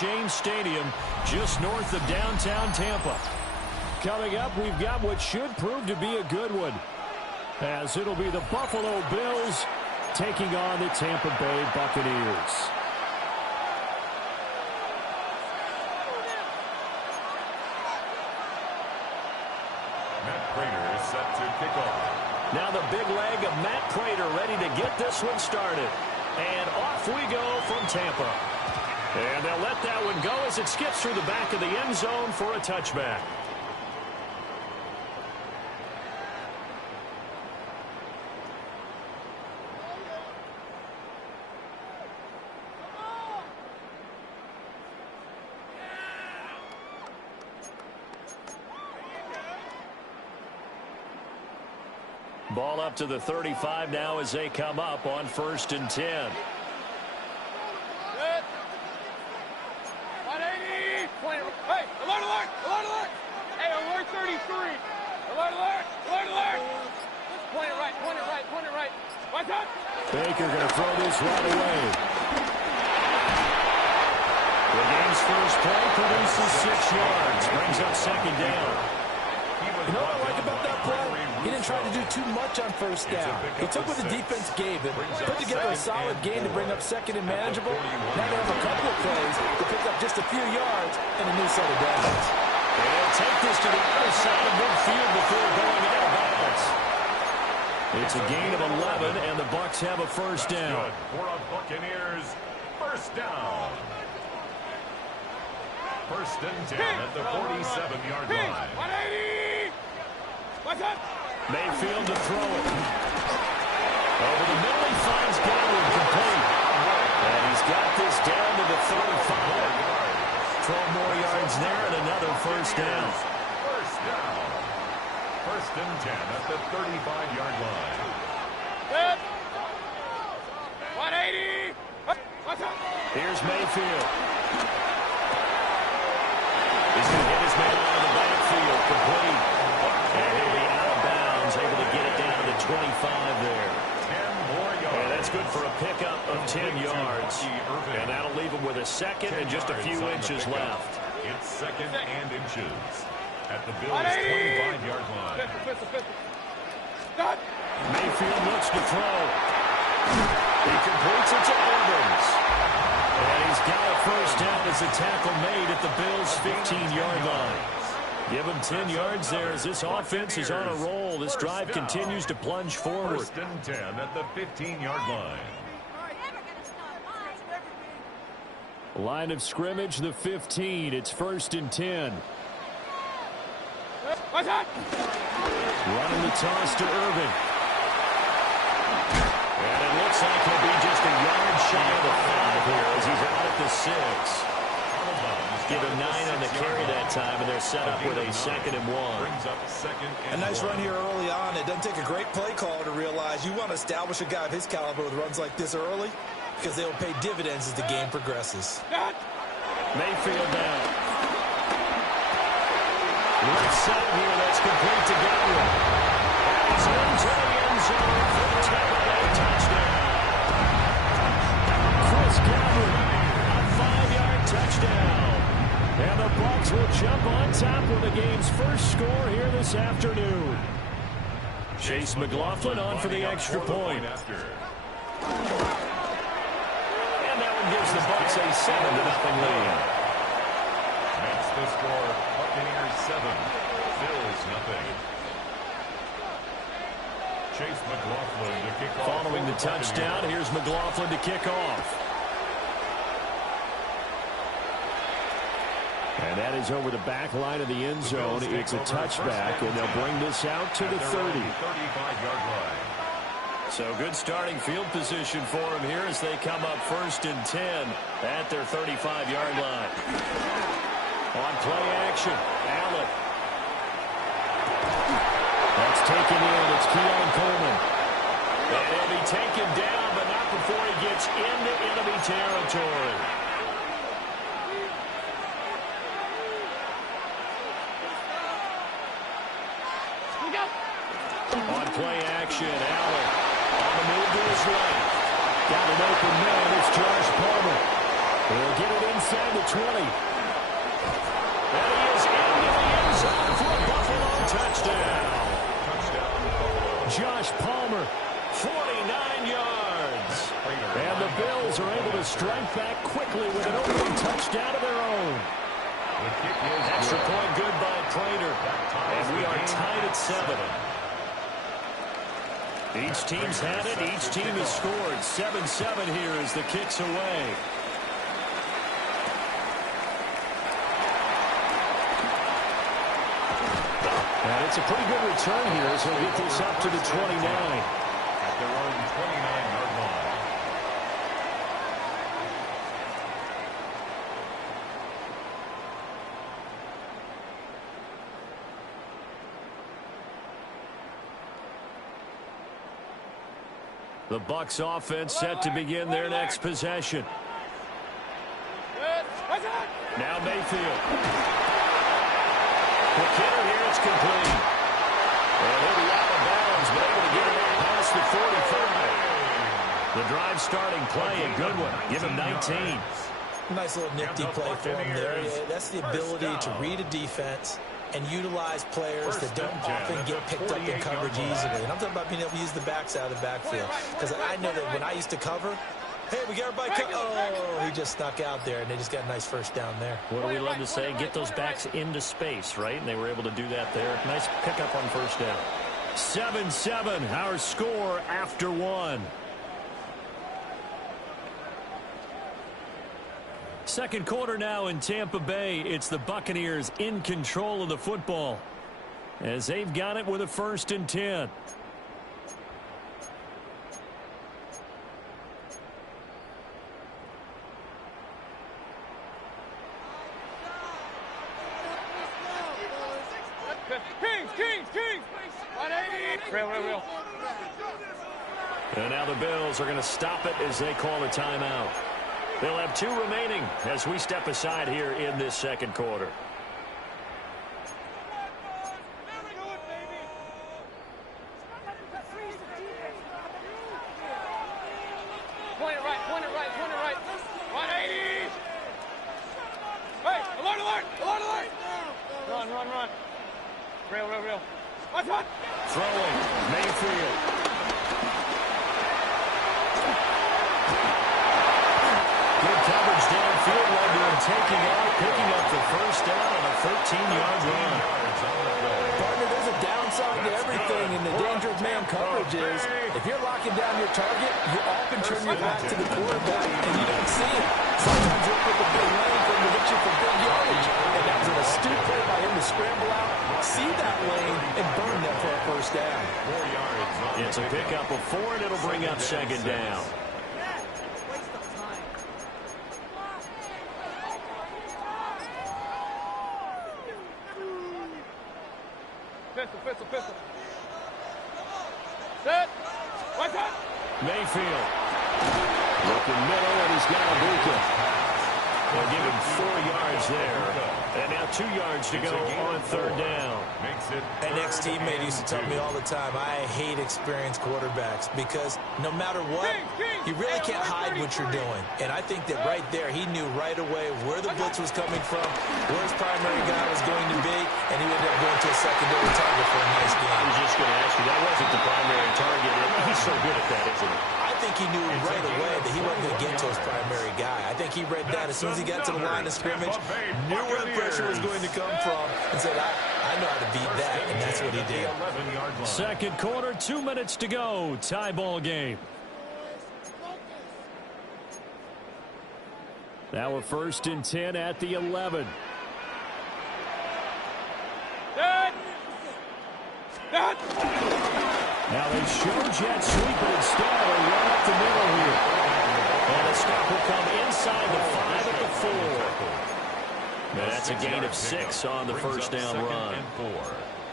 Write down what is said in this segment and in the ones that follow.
James Stadium, just north of downtown Tampa. Coming up, we've got what should prove to be a good one, as it'll be the Buffalo Bills taking on the Tampa Bay Buccaneers. Matt Prater is set to kick off. Now the big leg of Matt Prater ready to get this one started. And off we go from Tampa. And they'll let that one go as it skips through the back of the end zone for a touchback. Ball up to the 35 now as they come up on 1st and 10. Good. 180. Hey, alert, alert, alert, alert. Hey, alert 33. Alert, alert, alert, alert. Point it right, point it right, point it right. Watch out. Baker going to throw this right away. The game's first play produces 6 yards. Brings up 2nd down. You know what I like about that play? He didn't try to do too much on 1st down. He took what the defense gave him, put together a solid gain to bring up 2nd and manageable. Now they have a couple of plays to pick up just a few yards and a new set of downs. They'll take this to the other side of midfield before going out of bounds. It's a gain of 11, and the Bucs have a 1st down. For a Buccaneers 1st down. 1st and 10 at the 47-yard line. 180. Watch out. Mayfield to throw it. Over the middle, he finds Godwin complete. And he's got this down to the 35. 12 more yards there and another 1st down. 1st down. 1st and 10 at the 35-yard line. Good. 180. Watch out. Here's Mayfield. He's going to hit his man out of the backfield. Complete. And he'll be out of bounds, able to get it down to 25 there. 10 more yards. And that's good for a pickup of 10 yards. And that'll leave him with a 2nd and just a few inches left. It's 2nd and inches at the Bills' 25-yard line. Mayfield looks to throw. He completes it to Evans. And he's got a 1st down as a tackle made at the Bills' 15-yard line. Give him 10 yards there as this offense is on a roll. This drive continues to plunge forward. 1st and 10 at the 15-yard line. Line of scrimmage, the 15. It's 1st and 10. Running the toss to Irvin. And it looks like he'll be just a yard shy of the 5 here as he's out at the 6. Give him 9 on the carry that time, and they're set up with a 2nd and 1. A nice run here early on. It doesn't take a great play caller to realize you want to establish a guy of his caliber with runs like this early because they will pay dividends as the game progresses. Mayfield down. Left side here, that's complete to Godwin. He's into the end zone for the Tampa Bay touchdown. Chris Godwin, a 5-yard touchdown. And the Bucs will jump on top with the game's first score here this afternoon. Chase McLaughlin on for the extra point. And that one gives the Bucs a 7-0 lead. That's the score. Buccaneers 7, Bills nothing. Chase McLaughlin to kick off. Following the touchdown, here's McLaughlin to kick off. And that is over the back line of the end zone. It's a touchback, and they'll bring this out to the 30. 35-yard line. So good starting field position for them here as they come up 1st and 10 at their 35-yard line. On play action, Allen. That's taken in. It's Keon Coleman. And he'll be taken down, but not before he gets into enemy territory. On play action, Allen. On the move to his right. Got an open man. It's Josh Palmer. He'll get it inside the 20. And he is into the end zone for a Buffalo touchdown. Josh Palmer, 49 yards. And the Bills are able to strike back quickly with an opening touchdown of their own. Extra point good by Prater. And we are tied at 7. Each team's had it. Each team has scored. 7-7 here as the kick's away. And it's a pretty good return here as he'll get this up to the 29. At their own 29-yard line. The Bucs offense set to begin their next possession. Now Mayfield. McKinnon here, it's complete. And he'll be out of bounds, but able to get it out past the 45. The drive starting play, a good one. Give him 19. Nice little nifty play for him there. That's the ability to read a defense and utilize players that don't often get picked up in coverage easily. And I'm talking about being able to use the backside of the backfield. Because I know that when I used to cover, hey, we got everybody. Oh, he just snuck out there, and they just got a nice first down there. What do we love to say? Get those backs into space, right? And they were able to do that there. Nice pickup on first down. 7-7, our score after 1. Second quarter now in Tampa Bay. It's the Buccaneers in control of the football as they've got it with a 1st and 10. Kings! 180! Real. And now the Bills are going to stop it as they call a timeout. They'll have 2 remaining as we step aside here in this second quarter. Point it right. 180! Hey, alert! Run. Real. Watch. Throwing, Mayfield. Good coverage downfield, led to him taking out, picking up the first down on a 13-yard run. Partner, there's a downside to everything, and the danger of man coverage is if you're locking down your target, you often turn your back to the quarterback, and you don't see him. Sometimes you look at the big lane for him to hit you for big yardage, and that was an astute play by him to scramble out, see that lane, and burn them for a first down. 4 yards. It's a pickup of 4, and it'll bring up second down. Pistol. Set. What's up? Mayfield. Looking middle, and he's got a Buka. They'll give him 4 yards there. And now 2 yards to go on 3rd down. An ex-teammate used to tell me all the time, I hate experienced quarterbacks because no matter what, you really can't hide what you're doing. And I think that right there, he knew right away where the blitz was coming from, where his primary guy was going to be, and he ended up going to a secondary target for a nice game. I was just going to ask you, that wasn't the primary target. He's so good at that, isn't he? I think he knew right away that he wasn't going to get to his primary guy. I think he read that as soon as he got to the line of scrimmage, knew where the pressure was going to come from, and said, I know how to beat that, and that's what he did. Second quarter, 2 minutes to go. Tie ball game. Now a 1st and 10 at the 11. Now they show jet sweep, but instead they run up the middle here. And a stop will come inside the 5 at the 4. And that's a gain of 6 on the first down run.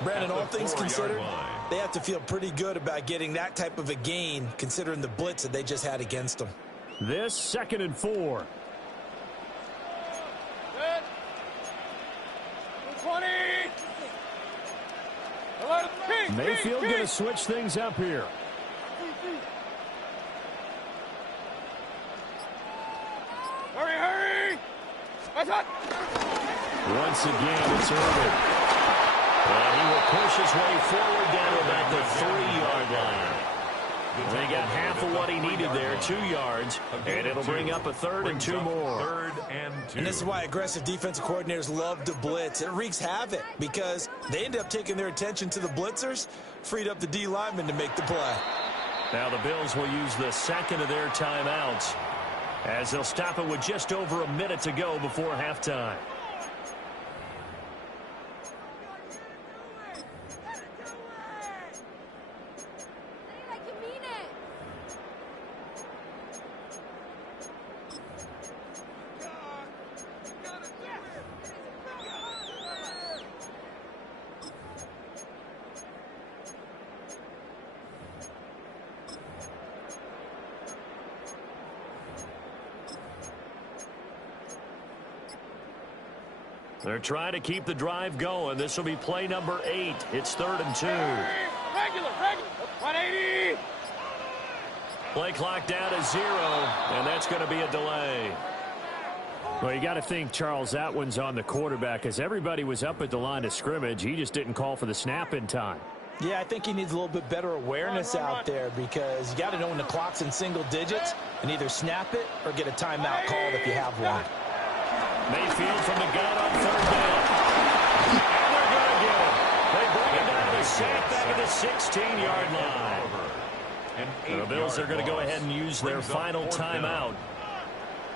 Brandon, all things considered, they have to feel pretty good about getting that type of a gain, considering the blitz that they just had against them. This 2nd and 4. 20. Mayfield going to switch things up here. Hurry! Once again, it's Irvin. And he will push his way forward down to about the 3-yard line. They got half of what he needed there, 2 yards, and it'll bring up a 3rd and 2 more. 3rd and 2. And this is why aggressive defensive coordinators love to blitz. It wreaks havoc because they end up taking their attention to the blitzers, freed up the D lineman to make the play. Now the Bills will use the second of their timeouts as they'll stop it with just over a minute to go before halftime. They're trying to keep the drive going. This will be play number 8. It's 3rd and 2. Regular. 180. Play clock down to 0, and that's going to be a delay. Well, you got to think, Charles, that one's on the quarterback as everybody was up at the line of scrimmage. He just didn't call for the snap in time. Yeah, I think he needs a little bit better awareness out there because you got to know when the clock's in single digits and either snap it or get a timeout called if you have one. Mayfield from the gun on 3rd down. And they're going to get him. They bring him down to the sack back at the 16-yard line. The Bills are going to go ahead and use their final timeout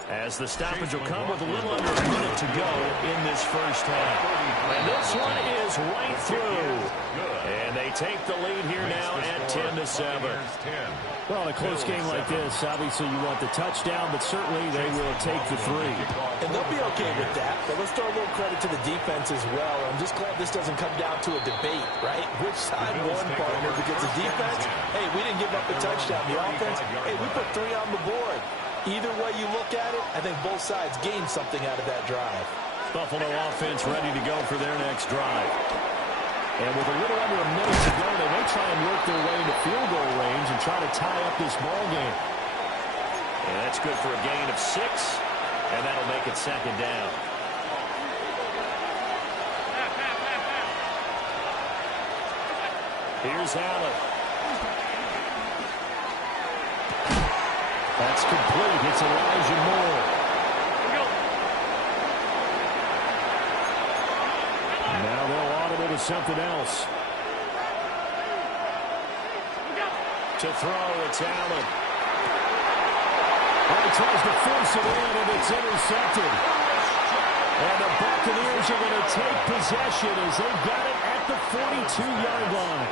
as the stoppage will come with a little under a minute to go in this first half. And this one is right through. And they take the lead here now at 10-7. Well, in a close game like this, obviously you want the touchdown, but certainly they will take the 3. And they'll be okay with that, but let's throw a little credit to the defense as well. I'm just glad this doesn't come down to a debate, right? Which side won, partner? Because the defense, hey, we didn't give up a touchdown. The offense, hey, we put 3 on the board. Either way you look at it, I think both sides gained something out of that drive. Buffalo offense ready to go for their next drive. And with a little under a minute to go, they may try and work their way into field goal range and try to tie up this ball game. And that's good for a gain of 6, and that'll make it 2nd down. Here's Allen. That's complete. It's Elijah Moore. Now they'll audible to something else. To throw, it's Allen. And he tries to force it in, and it's intercepted. And the Buccaneers are going to take possession as they've got it at the 42-yard line.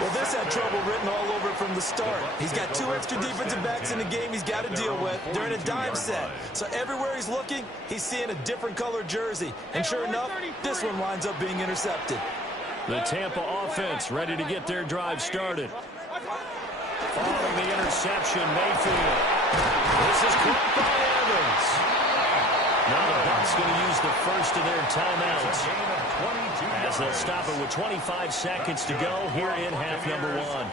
Well, this had trouble written all over it from the start. He's got 2 extra defensive backs in the game he's got to deal with. They're in a dime set. So everywhere he's looking, he's seeing a different color jersey. And sure enough, this one winds up being intercepted. The Tampa offense ready to get their drive started. Following the interception, Mayfield. This is caught by Evans. Now the Bucs going to use the first of their timeouts as they'll stop it with 25 seconds to go here in half number 1.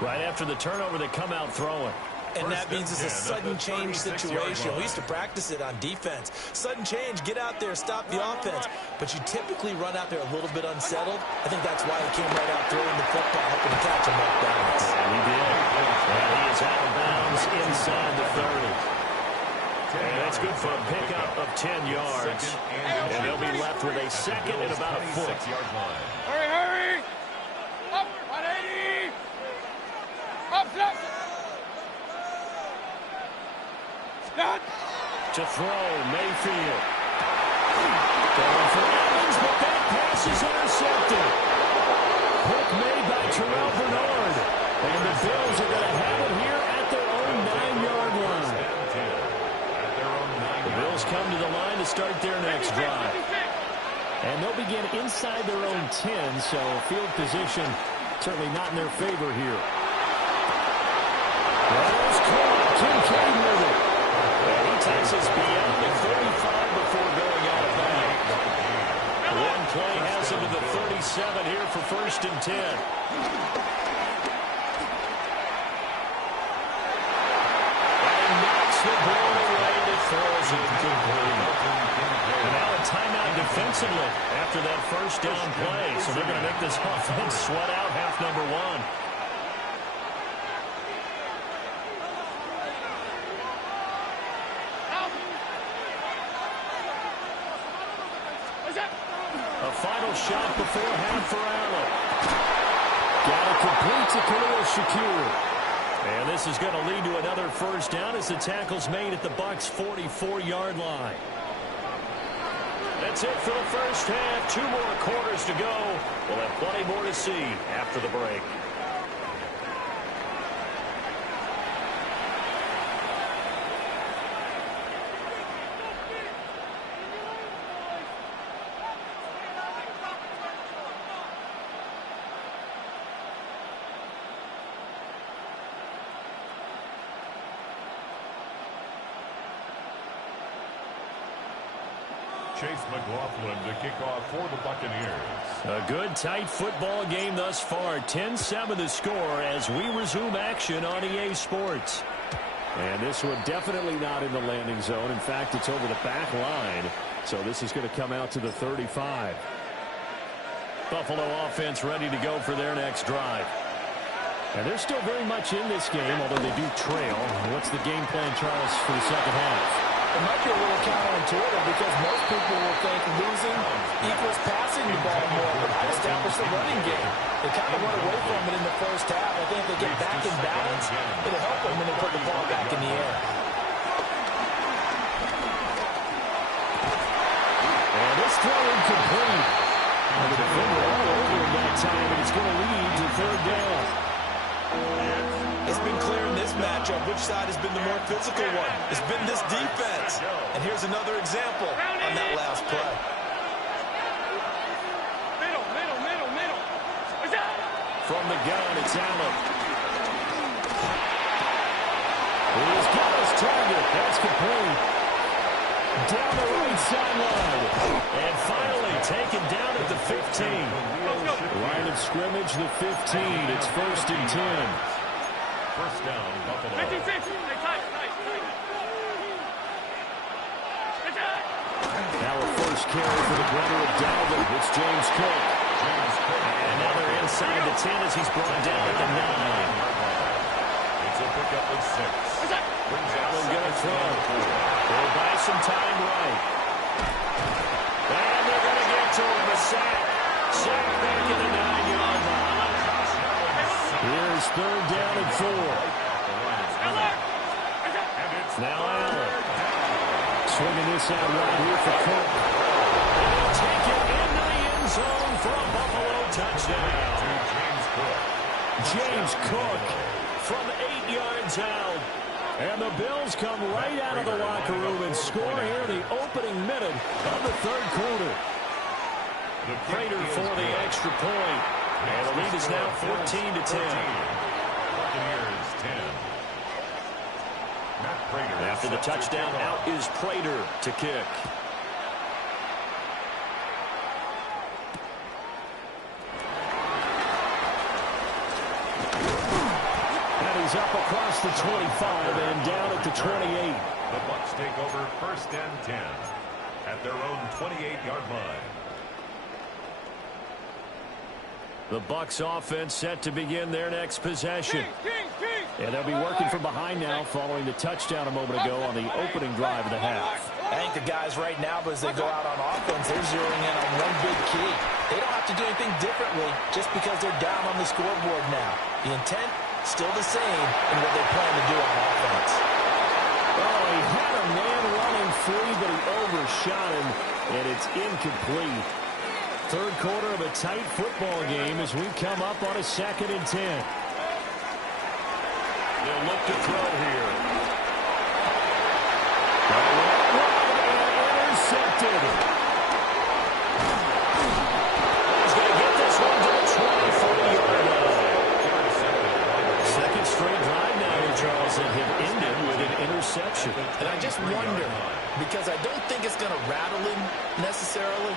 Right after the turnover, they come out throwing. And that means it's a sudden change situation. We used to practice it on defense. Sudden change, get out there, stop the offense. But you typically run out there a little bit unsettled. I think that's why he came right out throwing the football, hoping to catch him off balance. And he did. And he is out of bounds inside the 30. And that's good for a pickup of 10 yards. And they'll be left with a 2nd and about a foot. Hurry! Up! 180! Up! Stop! To throw, Mayfield. Going for Evans, but that pass is intercepted. Hook made by Terrell Bernard. And the Bills are going to have it here at their own 9-yard line. The Bills come to the line to start their next drive. And they'll begin inside their own 10, so field position certainly not in their favor here. That is caught. Kincaid with it. And he takes us beyond the 35 before going out of bounds. One play has him to the 37 here for 1st and 10. And knocks the ball away and it throws it complete. And now a defensively after that first down play. So they're going to make this offense sweat out half number one. A final shot before half for Allen. Got it complete to Khalil Shakir. And this is going to lead to another first down as the tackle's made at the Bucs' 44-yard line. That's it for the first half. 2 more quarters to go. We'll have plenty more to see after the break. Chase McLaughlin to kick off for the Buccaneers. A good, tight football game thus far. 10-7 the score as we resume action on EA Sports. And this one definitely not in the landing zone. In fact, it's over the back line. So this is going to come out to the 35. Buffalo offense ready to go for their next drive. And they're still very much in this game, although they do trail. What's the game plan, Charles, for the second half? It might be a little counterintuitive because most people will think losing equals passing the ball more, but I established the running game. They kind of went away from it in the first half. I think if they get back in balance, it'll help them when they put the ball back in the air. And this throw incomplete. And the defender all over him that time, and it's going to lead to third down. It's been clear in this matchup which side has been the more physical one. It's been this defense. And here's another example on that last play. Middle. From the gun, it's Allen. He's got his target. That's complete. Down the right sideline. And finally taken down at the 15. Line of scrimmage, the 15. It's 1st and 10. First down, Buffalo. Tight. Now a first carry for the brother of Dalvin. It's James Cook. And now they're inside the 10 as he's brought down at the 9. It's a pickup of 6. Brings Allen going to throw. They'll buy some time right. And they're going to get to him. A sack. Sack back in the 9-yard line. Here's third down and 4. Now Allen. Swinging this out right here for Cook. And he'll take it into the end zone for a Buffalo touchdown. James Cook from 8 yards out. And the Bills come right out of the locker room and score here in the opening minute of the third quarter. Prater for the extra point. And the lead is now 14-10. Buccaneers 10. After the touchdown, out is Prater to kick. And he's up across the 25 and down at the 28. The Bucs take over 1st and 10 at their own 28-yard line. The Bucs offense set to begin their next possession. And they'll be working from behind now following the touchdown a moment ago on the opening drive of the half. I think the guys right now, as they go out on offense, they're zeroing in on one big key. They don't have to do anything differently just because they're down on the scoreboard now. The intent, still the same in what they plan to do on offense. Oh, he had a man running free, but he overshot him, and it's incomplete. Third quarter of a tight football game as we come up on a 2nd and 10. They'll look to throw here. Intercepted. He's going to get this one to the 24-yard line. Second straight drive now here, Charles, that have ended with an interception. And I just wonder, because I don't think it's going to rattle him necessarily,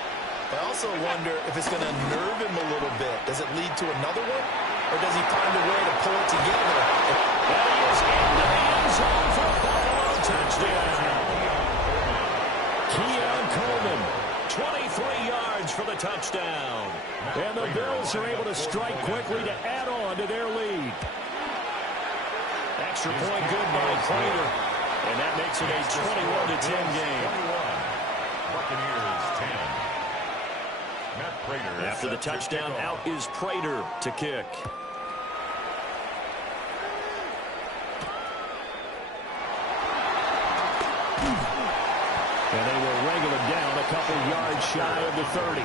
I also wonder if it's going to nerve him a little bit. Does it lead to another one? Or does he find a way to pull it together? And he is into the end zone for a Buffalo touchdown. Keon Coleman, 23 yards. for the touchdown. And the Bills are able to strike quickly to add on to their lead. Extra point good by Prater. And that makes it a 21-10 game. Buccaneers 10. Matt Prater. After the touchdown, out is Prater to kick. And they will wrangle him down a couple yards shy of the 30.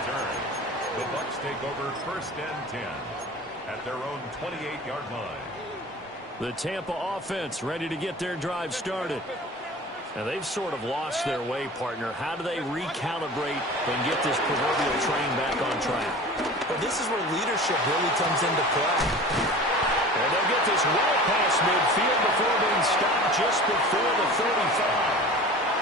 The Bucs take over 1st and 10 at their own 28-yard line. The Tampa offense ready to get their drive started. Now they've sort of lost their way, partner. How do they recalibrate and get this proverbial train back on track? Well, this is where leadership really comes into play. And they'll get this well past midfield before being stopped just before the 35.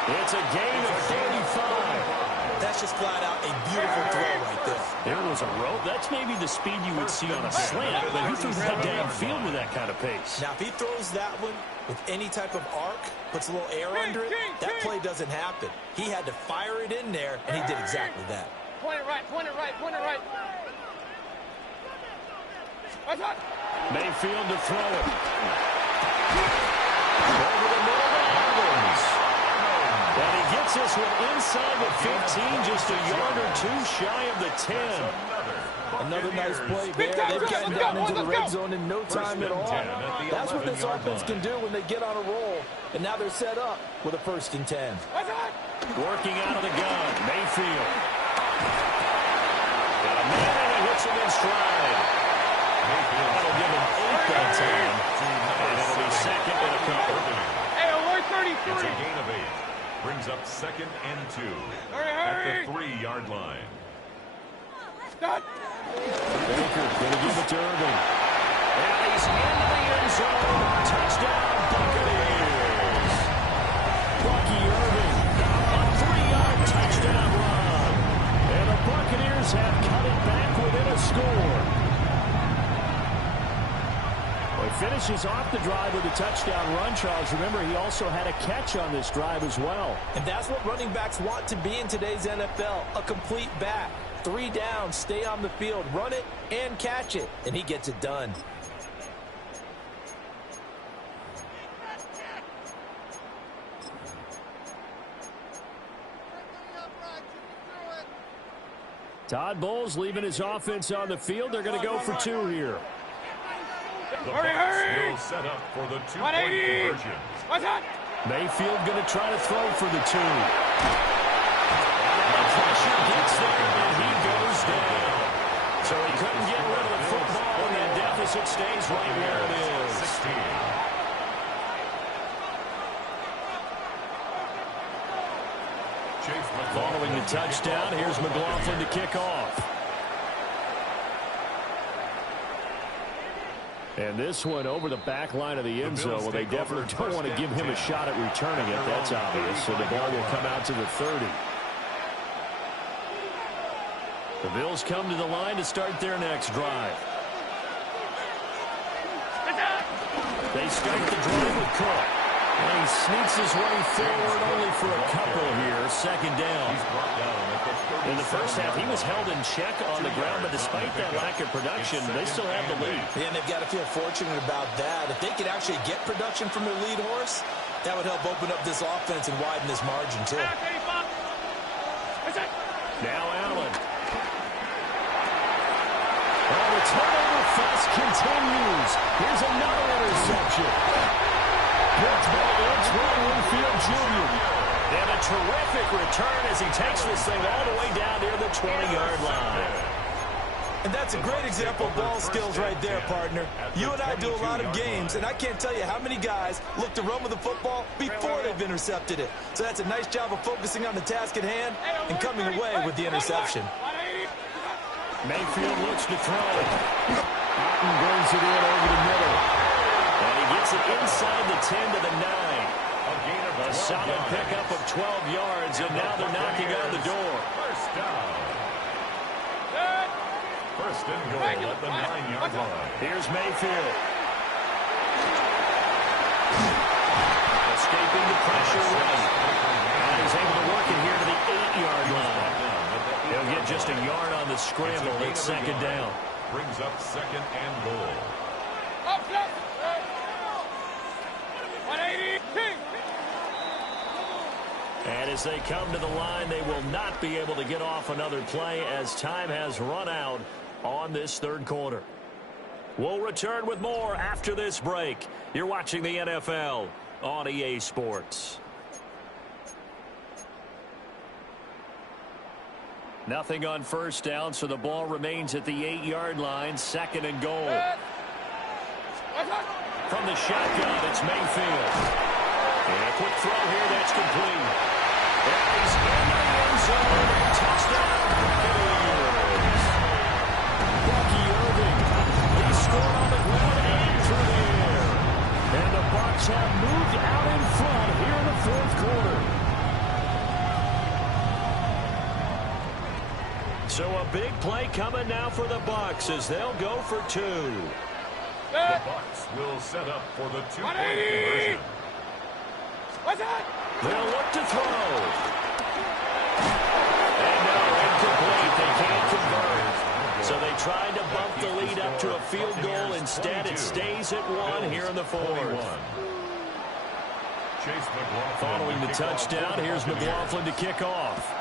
It's a gain of 35. That's just flat out a beautiful throw right there. There was a rope. That's maybe the speed you would see on a slant, but he threw that downfield with that kind of pace. Now, if he throws that one with any type of arc, puts a little air under it, that play doesn't happen. He had to fire it in there, and he did exactly that. Point it right, point it right, point it right. Mayfield to throw it. Over the middle to Evans. And he gets this one inside the 15, just a yard or two shy of the 10. Another nice play there. They've gotten down into the red zone in no time at all. That's what this offense can do when they get on a roll. And now they're set up with a 1st and 10. Working out of the gun, Mayfield. Got a man and he hits him in stride. That'll give him 8 that time. And it'll be 2nd and a couple. Hey, alert 33. It's a gain of 8. Brings up 2nd and 2 at the 3-yard line. Baker going to give it to Irving. And he's into the end zone. Touchdown, Buccaneers. Bucky Irving, a 3-yard touchdown run. And the Buccaneers have cut it back within a score. Well, he finishes off the drive with a touchdown run, Charles. Remember, he also had a catch on this drive as well. And that's what running backs want to be in today's NFL, a complete back. 3 down, stay on the field, run it, and catch it. And he gets it done. Todd Bowles leaving his offense on the field. They're going to go for 2 here. The Bucs will set up for the 2-point conversion. Mayfield going to try to throw for the 2. The pressure gets there, and he goes down. So he couldn't get rid of the football, and that deficit stays right where it is. 16. Following the touchdown, here's McLaughlin to kick off. And this one over the back line of the end zone. Well, they definitely don't want to give him a shot at returning it. That's obvious. So the ball will come out to the 30. The Bills come to the line to start their next drive. They start the drive with Cook. And he sneaks his way forward only for a couple here. 2nd down. In the first half, he was held in check on the ground, but despite that lack of production, they still have the lead. And they've got to feel fortunate about that. If they could actually get production from their lead horse, that would help open up this offense and widen this margin, too. Now Allen. And the turnover fest continues. Here's another interception. Picked by Antoine Winfield Jr. And a terrific return as he takes this thing all the way down near the 20-yard line. And that's a great example of ball skills right there, partner. You and I do a lot of games, and I can't tell you how many guys look to run with the football before they've intercepted it. So that's a nice job of focusing on the task at hand and coming away with the interception. Mayfield looks to throw. Eaton brings it in over the middle. And he gets it inside the 10 to the 9. A solid pickup of 12 yards, and now they're knocking on the door. First down. First and goal at the 9-yard line. Here's Mayfield. Escaping the pressure right. And he's able to work it here to the 8-yard line. He'll get just a yard on the scramble. It's second down. Brings up second and goal. Up, left. 180. And as they come to the line, they will not be able to get off another play as time has run out on this third quarter. We'll return with more after this break. You're watching the NFL on EA Sports. Nothing on first down, so the ball remains at the 8-yard line. Second and goal. From the shotgun, it's Mayfield. And a quick throw here, that's complete. And he's into the end zone. Touchdown, Buccaneers. Bucky Irving. He scored on the ground and through the air. And the Bucs have moved out in front here in the fourth quarter. So a big play coming now for the Bucs as they'll go for 2. The Bucs will set up for the 2-point conversion. What's that? They'll look to throw. And no, incomplete. They can't convert. So they tried to bump the lead up to a field goal. Instead, it stays at 1 here in the fourth. Following the touchdown, here's McLaughlin to kick off.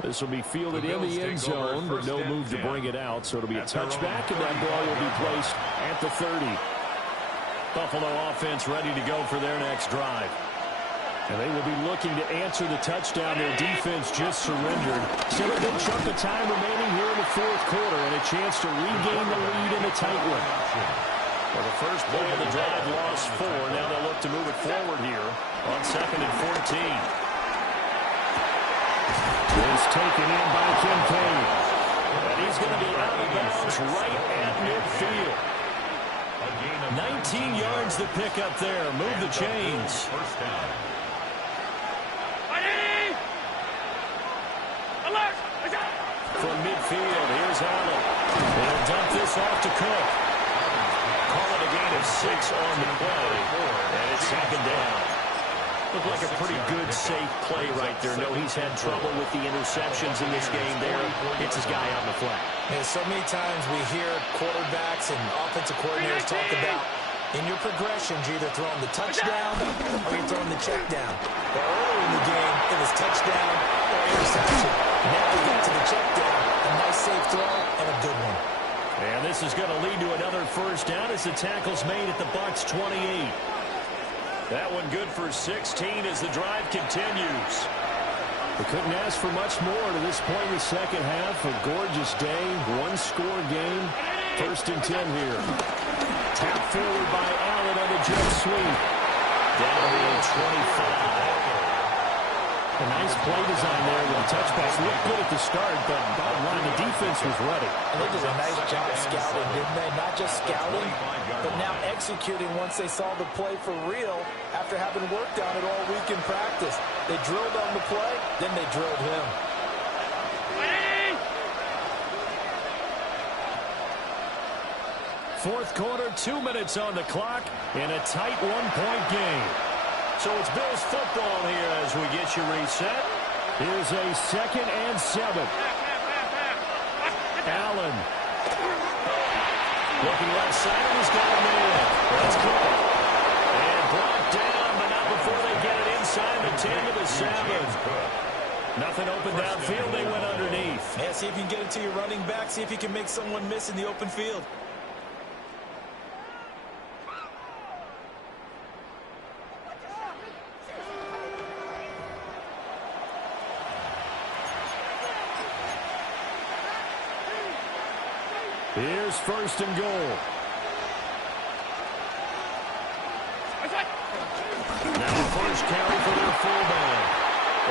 This will be fielded in the end zone, but no move to bring it out. So it'll be a touchback, and that ball will be placed at the 30. Buffalo offense ready to go for their next drive. And they will be looking to answer the touchdown. Their defense just surrendered. Still a good chunk of time remaining here in the fourth quarter, and a chance to regain the lead in a tight one. Well, the first play of the drive lost 4. Now they'll look to move it forward here on 2nd and 14. Is taken in by Kincaid. And he's going to be out of bounds right at midfield. 19 yards to pick up there. Move the chains. First down. From midfield, here's Allen. They'll dump this off to Cook. Call it a gain of 6 on the play. And it's second down. Looked like a pretty good, safe play right there. No, he's had trouble with the interceptions in this game there. Hits his guy on the flat. And so many times we hear quarterbacks and offensive coordinators talk about in your progressions, you're either throwing the touchdown or you're throwing the check down. But earlier in the game, it was touchdown or interception. Now we get to the check down. A nice safe throw and a good one. And this is going to lead to another first down as the tackle's made at the Bucs 28. That one good for 16 as the drive continues. We couldn't ask for much more to this point in the second half. A gorgeous day, one-score game. 1st and 10 here. Tap forward by Allen on the jet sweep. Down to the 25. A nice play design there with the touchbacks. Looked good at the start, but bottom line, the defense was ready. And they did a nice job scouting, didn't they? Not just scouting, but now executing once they saw the play for real after having worked on it all week in practice. They drilled on the play, then they drilled him. Fourth quarter, 2 minutes on the clock in a tight one-point game. So it's Bills football here as we get you reset. Here's a 2nd and 7. Allen. Looking left side, and he's got a man. That's Cook. And brought down, but not before they get it inside the 10 to the 7. Nothing open downfield, they went underneath. Yeah, see if you can get it to your running back. See if you can make someone miss in the open field. Here's 1st and goal. Now the first carry for their fullback.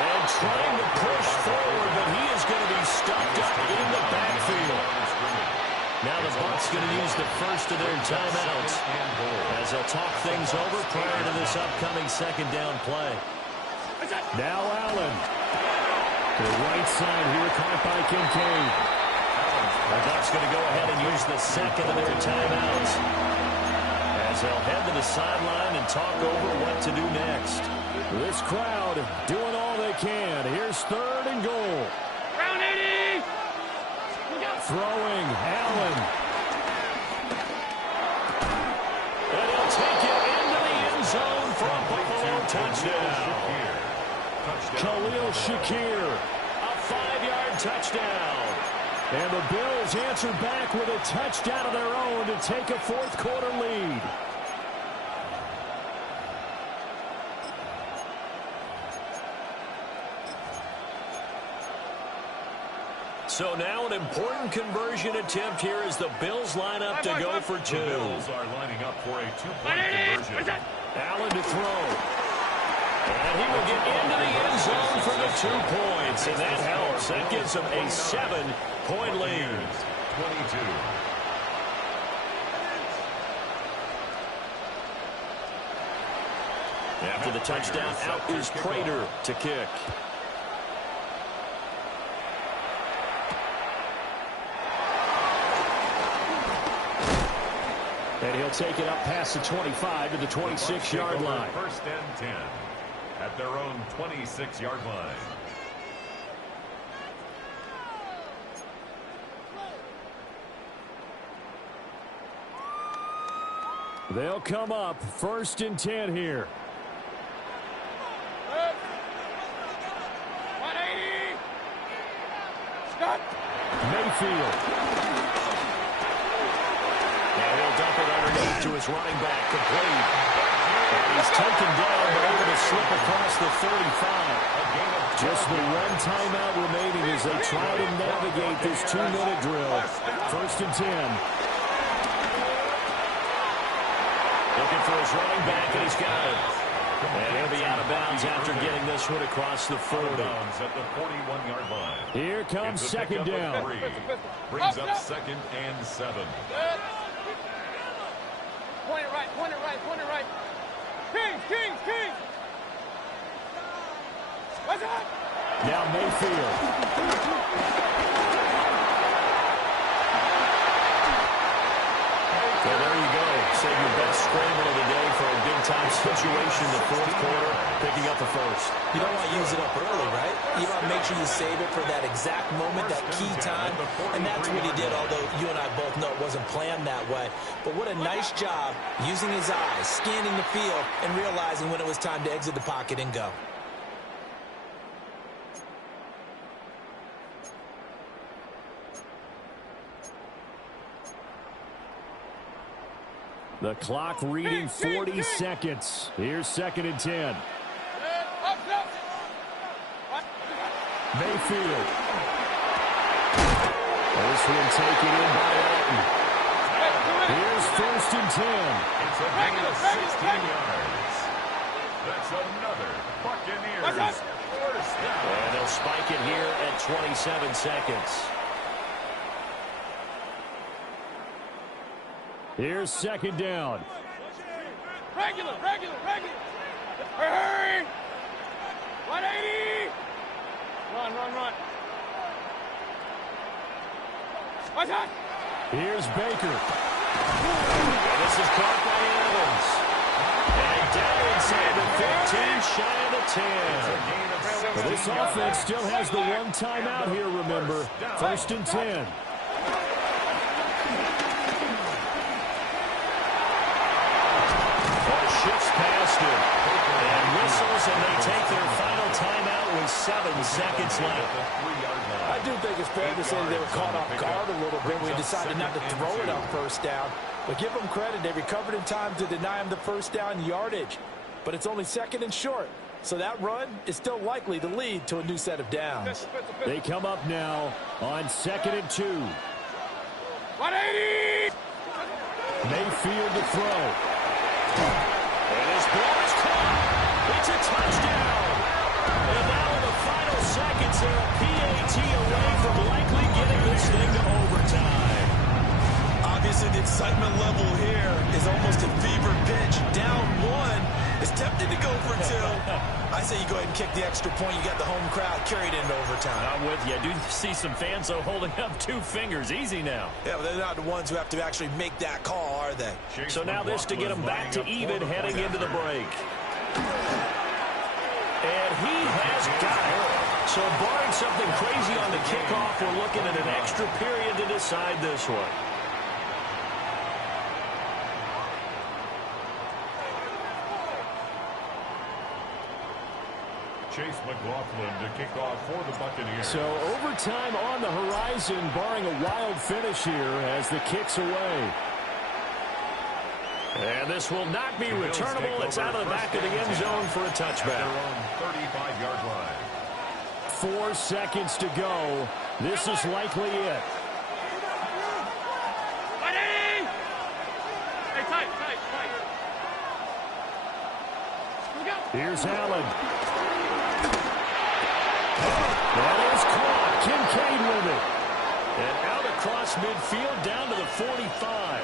And trying to push forward, but he is going to be stuffed up in the backfield. Now the Bucs going to use the first of their timeouts as they'll talk things over prior to this upcoming second down play. Now Allen. To the right side here, caught by Kincaid. The Bucs going to go ahead and use the second of their timeouts as they'll head to the sideline and talk over what to do next. This crowd doing all they they can. Here's 3rd and goal. Round 80. Throwing, Allen. And he'll take it into the end zone for a Buffalo touchdown. Khalil Shakir, a 5-yard touchdown. And the Bills answer back with a touchdown of their own to take a 4th quarter lead. So now an important conversion attempt here as the Bills line up to go for 2. The Bills are lining up for a 2-point conversion. Allen to throw. And he will get into the end zone for the 2 points. And that helps. That gives them a 7-point lead. 22. After the touchdown, out is Prater to kick. And he'll take it up past the 25 to the 26-yard line. 1st and 10 at their own 26-yard line. They'll come up 1st and 10 here. 180. Stop. Mayfield. And he'll dump it underneath to his running back, complete. And he's taken down, but able to slip across the 35. Just the 1 timeout remaining as they try to navigate this 2-minute drill. 1st and 10. Looking for his running back, and he's got it. And he'll be out of bounds after getting this one across the 40. Bounds at the 41-yard line. Here comes 2nd down. Brings up 2nd and 7. Point it right, point it right, point it right. Kings, Kings, Kings. What's that? Now Mayfield. Well, there you go. Save your best scramble of the day for a big-time situation in the 4th quarter, picking up the 1st. You don't want to use it up early, right? You want to make sure you save it for that exact moment, that key time. And that's what he did, although you and I both know it wasn't planned that way. But what a nice job using his eyes, scanning the field, and realizing when it was time to exit the pocket and go. The clock reading 40 seconds. Here's 2nd and 10. Mayfield. This one taken in by Alton. Here's 1st and 10. It's a gain of 16 yards. That's another Buccaneers 1st down. And they'll spike it here at 27 seconds. Here's 2nd down. Regular. Hurry. 180. Run. What's that? Here's Baker. And this is caught by Evans. And down inside the 15, shy of the 10. But this offense still has the 1 timeout here, remember. 1st and 10. Shifts past him. And whistles, and they take their final timeout with 7 seconds left. I do think it's fair to say they were caught off guard a little bit when we decided not to throw it on 1st down. But give them credit. They recovered in time to deny him the 1st down yardage. But it's only 2nd and short. So that run is still likely to lead to a new set of downs. They come up now on 2nd and 2. 180. Mayfield to throw. And his ball is caught. It's a touchdown. And now in the final seconds, they're a PAT away from likely getting this thing to overtime. Obviously, the excitement level here is almost at fever pitch. Down 1 is tempted to go for 2. I say you go ahead and kick the extra point. You got the home crowd carried into overtime. I'm with you. I do see some fans, though, holding up 2 fingers. Easy now. Yeah, but they're not the ones who have to actually make that call, are they? So now this to get them back to even heading into the break. And he has got it. So barring something crazy on the kickoff, we're looking at an extra period to decide this one. Chase McLaughlin to kick off for the Buccaneers. So overtime on the horizon, barring a wild finish here as the kick's away. And this will not be returnable. It's out of the back of the end zone for a touchback. Their own 35-yard line. 4 seconds to go. This is likely it. Hey, tight. Here's Allen. That is caught. Kincaid with it. And out across midfield down to the 45.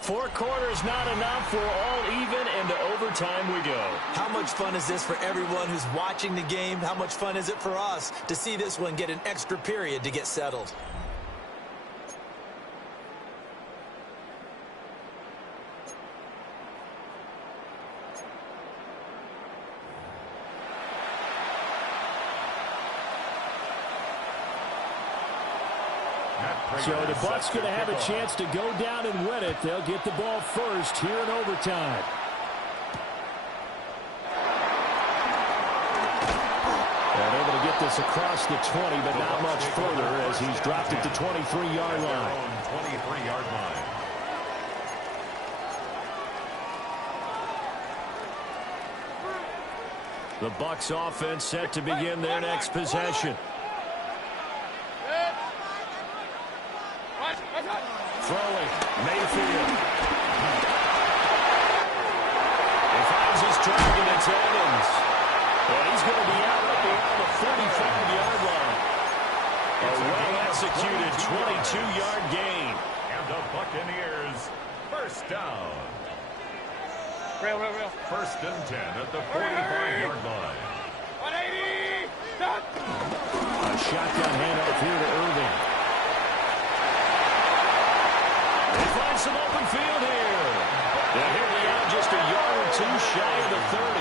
Four quarters not enough. We're all even, and to overtime we go. How much fun is this for everyone who's watching the game? How much fun is it for us to see this one get an extra period to get settled? So the Bucs going to have a chance to go down and win it. They'll get the ball first here in overtime. And able to get this across the 20, but not much further as he's dropped it to 23-yard line. 23-yard line. The Bucs offense set to begin their next possession. Throwing, Mayfield. He finds his target, it's Evans. And he's going to be out up around the 45-yard line. A well-executed 22-yard gain. And the Buccaneers, first down. Real. First and 10 at the 45-yard line. 180. Stop. A shotgun handoff here to Irving. They find some open field here. And here they are, just a yard or two shy of the 30.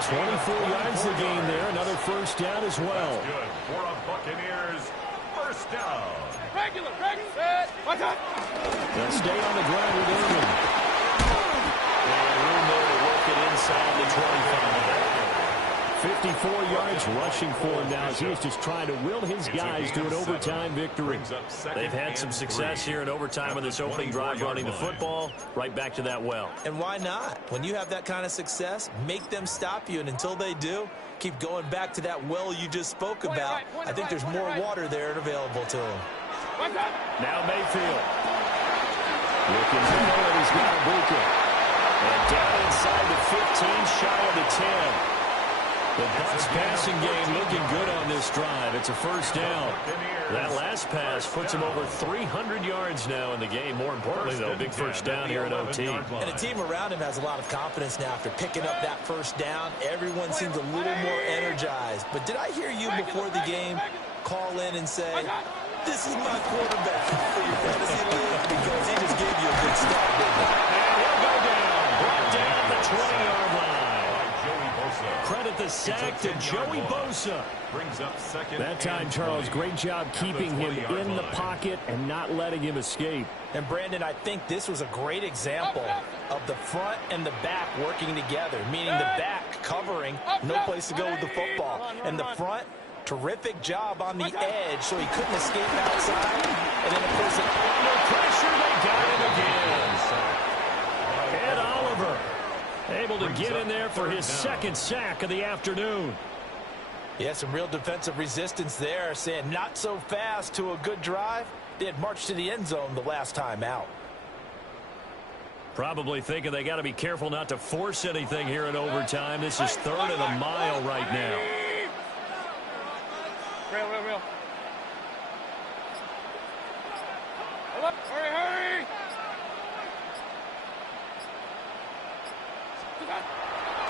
24 yards to gain there. Another first down as well. That's good for a Buccaneers first down. Regular. Watch out. They'll stay on the ground with Irving. And room there to work it inside the 25. 54 yards rushing for him now as he's just trying to will his guys to an overtime victory. They've had some success here in overtime with this opening drive running the football right back to that well. And why not? When you have that kind of success, make them stop you, and until they do, keep going back to that well you just spoke about. I think there's more water there and available to them. Now Mayfield. Looking for it, he's got a booker. And down inside the 15, shy of the 10. The Bucs passing game looking good on this drive. It's a first down. That last pass puts him over 300 yards now in the game. More importantly, though, big first down here at OT. And the team around him has a lot of confidence now after picking up that first down. Everyone seems a little more energized. But did I hear you before the game call in and say, this is my quarterback for your fantasy league? Because he just gave you a good start, didn't he? And he'll go down. Brought down the 20-yard line. Credit the sack to Joey Bosa. Brings up second. That time, Charles, great job keeping him in the pocket and not letting him escape. And, Brandon, I think this was a great example of the front and the back working together, meaning the back covering, no place to go with the football. And the front, terrific job on the edge so he couldn't escape outside. And then, of course, under pressure, they got him again. Ed Oliver able to get in there for his second sack of the afternoon. Yeah, some real defensive resistance there, saying not so fast to a good drive. They had marched to the end zone the last time out. Probably thinking they got to be careful not to force anything here in overtime. This is third and a mile right now. Real. Hurry.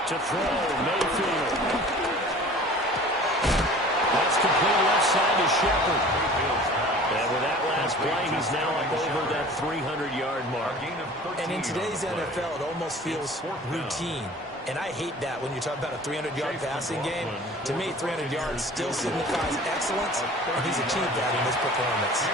To throw, Mayfield. That's complete left side to Shepard. And with that last play, he's now up over that 300-yard mark. And in today's NFL, it almost feels routine. And I hate that when you talk about a 300-yard passing game. To me, 300 yards still signifies excellence, and he's achieved that in this performance.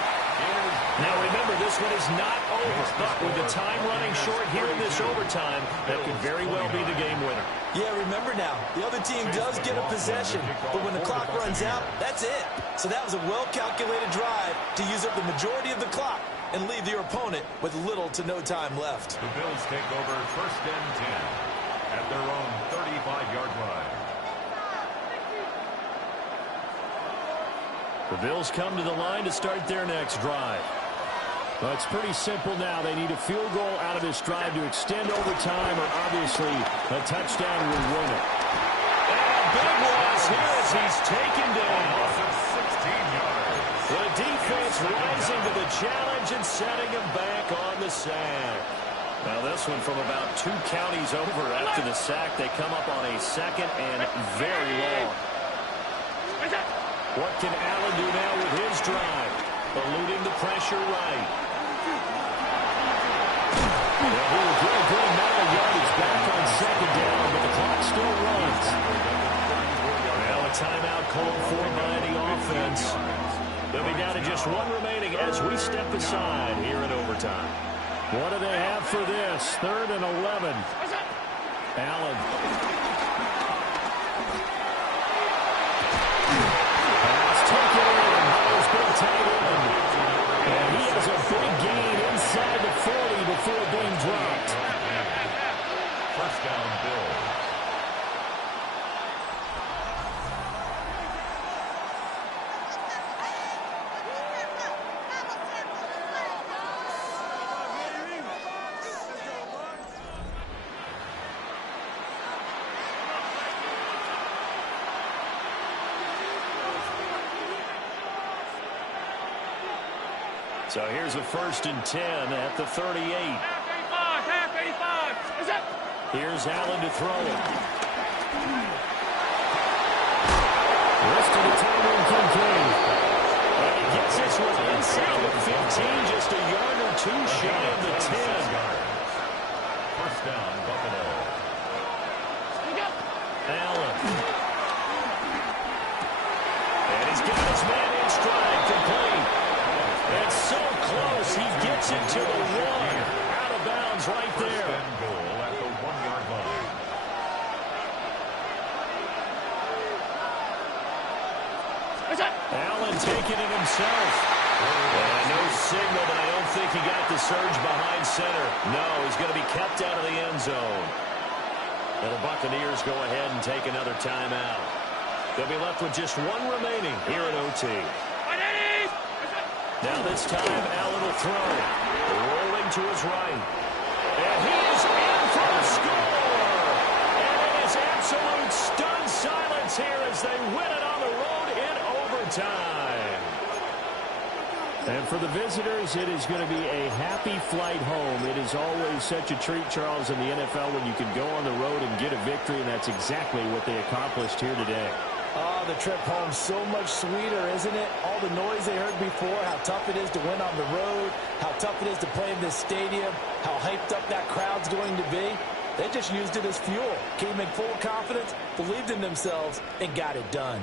Now remember, this one is not over, but with the time running short here in this overtime, that could very well be the game winner. Yeah, remember now, the other team does get a possession, but when the clock runs out, that's it. So that was a well-calculated drive to use up the majority of the clock and leave your opponent with little to no time left. The Bills take over 1st and 10 at their own 35-yard line. The Bills come to the line to start their next drive. Well, it's pretty simple now. They need a field goal out of this drive to extend overtime, or obviously a touchdown will win it. And a big loss here as he's taken down. 16 yards. The defense rising to the challenge and setting him back on the sack. Now this one from about 2 counties over after the sack. They come up on a 2nd and very long. What can Allen do now with his drive? Eluding the pressure right. He will get a good amount of yardage back on 2nd down, but the clock still runs. Now a timeout called for by the offense. They'll be down to just 1 remaining as we step aside here in overtime. What do they have for this? 3rd and 11. Allen. Taken in. Myers big tight end. And he has a big gain inside the 40 before being dropped. 1st down, Bills. So here's a 1st and 10 at the 38. Half 85. Is it? Here's Allen to throw it. Rest of the time in Kincaid. And he gets this one inside the 15, just a yard or 2 shy of the 10. 1st down, Buffalo. Allen. And he's got his man in stride, complete. And so close, he gets it to the 1. Out of bounds right there. 1st and goal at the 1-yard line. Allen taking it himself. And no signal, but I don't think he got the surge behind center. No, he's going to be kept out of the end zone. And the Buccaneers go ahead and take another timeout. They'll be left with just 1 remaining here at OT. Now this time, Allen will throw. Rolling to his right. And he is in for the score. And it is absolute stunned silence here as they win it on the road in overtime. And for the visitors, it is going to be a happy flight home. It is always such a treat, Charles, in the NFL when you can go on the road and get a victory, and that's exactly what they accomplished here today. Oh, the trip home so much sweeter, isn't it? All the noise they heard before, how tough it is to win on the road, how tough it is to play in this stadium, how hyped up that crowd's going to be. They just used it as fuel, came in full confidence, believed in themselves, and got it done.